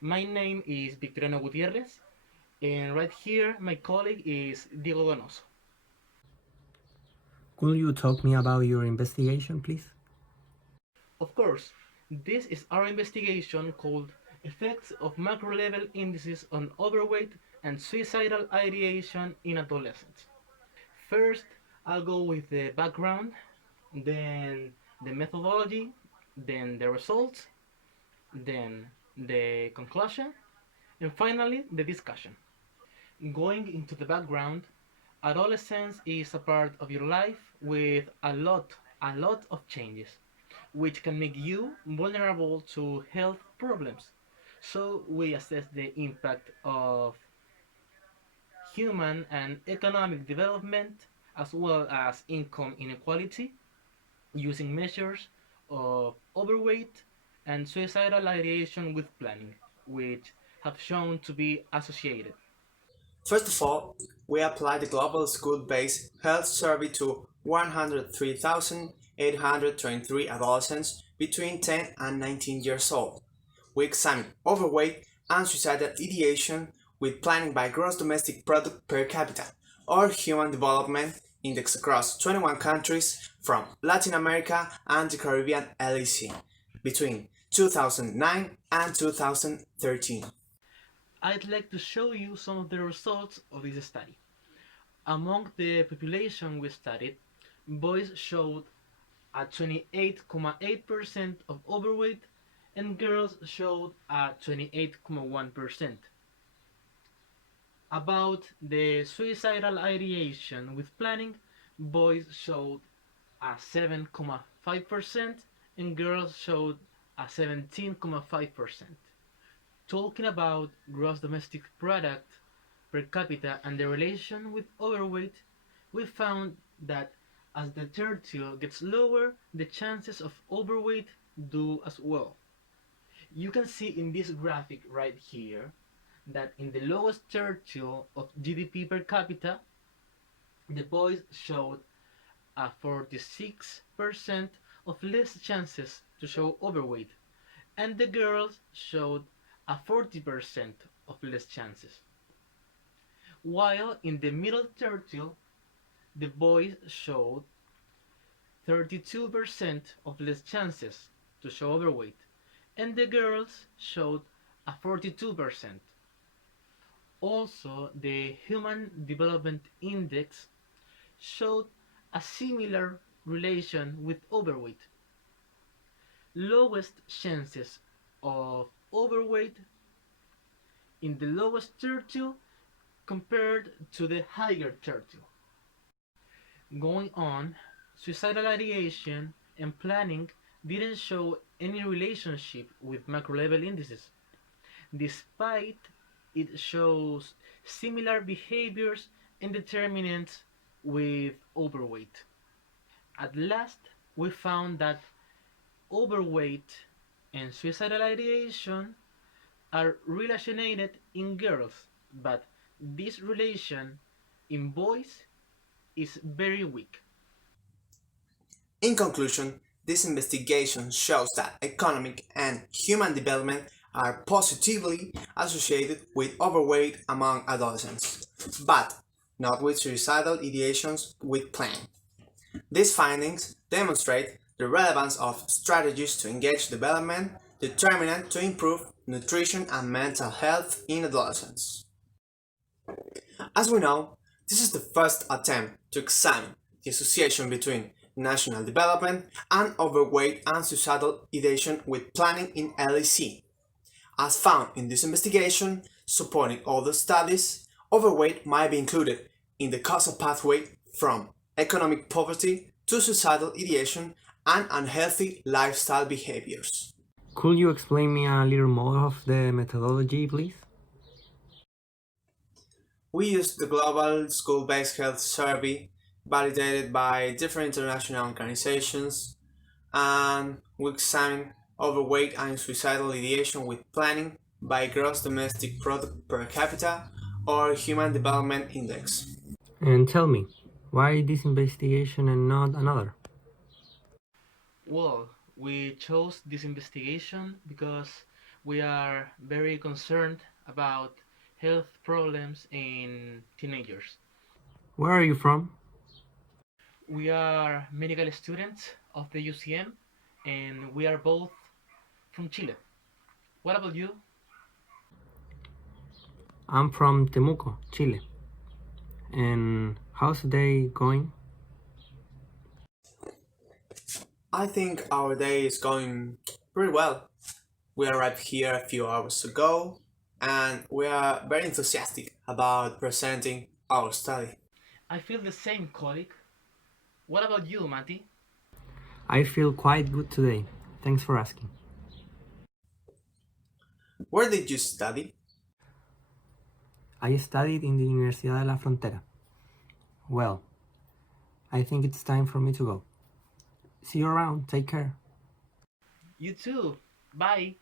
My name is Victoriano Gutierrez, and right here my colleague is Diego Donoso. Could you talk me about your investigation, please? Of course, this is our investigation called Effects of Macro Level Indices on Overweight and Suicidal Ideation in Adolescents. First, I'll go with the background, then the methodology, then the results, then the conclusion, and finally the discussion. Going into the background, adolescence is a part of your life with a lot of changes, which can make you vulnerable to health problems. So we assess the impact of human and economic development as well as income inequality using measures of overweight and suicidal ideation with planning, which have shown to be associated. First of all, we applied the global school-based health survey to 103,823 adolescents between 10 and 19 years old. We examined overweight and suicidal ideation with planning by gross domestic product per capita, or Human Development Index across 21 countries from Latin America and the Caribbean LAC between 2009 and 2013. I'd like to show you some of the results of this study. Among the population we studied, boys showed a 28.8% of overweight and girls showed a 28.1%. About the suicidal ideation with planning, boys showed a 7.5% and girls showed a 17.5%. Talking about gross domestic product per capita and the relation with overweight, we found that as the tertile gets lower, the chances of overweight do as well. You can see in this graphic right here that in the lowest tertile of GDP per capita, the boys showed a 46% of less chances to show overweight, and the girls showed a 40% of less chances. While in the middle tertile, the boys showed 32% of less chances to show overweight, and the girls showed a 42%. Also, the Human Development Index showed a similar relation with overweight. Lowest chances of overweight in the lowest tertile compared to the higher tertile. Going on, suicidal ideation and planning didn't show any relationship with macro level indices, despite it shows similar behaviors and determinants with overweight. At last, we found that overweight and suicidal ideation are related in girls, but this relation in boys is very weak. In conclusion, this investigation shows that economic and human development are positively associated with overweight among adolescents, but not with suicidal ideations with planning. These findings demonstrate the relevance of strategies to engage development determined to improve nutrition and mental health in adolescents. As we know, this is the first attempt to examine the association between national development and overweight and suicidal ideation with planning in LAC. As found in this investigation, supporting other studies, overweight might be included in the causal pathway from economic poverty to suicidal ideation and unhealthy lifestyle behaviors. Could you explain me a little more of the methodology, please? We used the global school-based health survey validated by different international organizations, and we examined overweight and suicidal ideation with planning by gross domestic product per capita or Human Development Index. And tell me, why this investigation and not another? Well, we chose this investigation because We are very concerned about health problems in teenagers. Where are you from? We are medical students of the UCM and we are both from Chile. What about you? I'm from Temuco, Chile. And how's the day going? I think our day is going pretty well. We arrived here a few hours ago and we are very enthusiastic about presenting our study. I feel the same, colleague. What about you, Mati? I feel quite good today. Thanks for asking. Where did you study? I studied in the Universidad de la Frontera. Well, I think it's time for me to go. See you around. Take care. You too. Bye.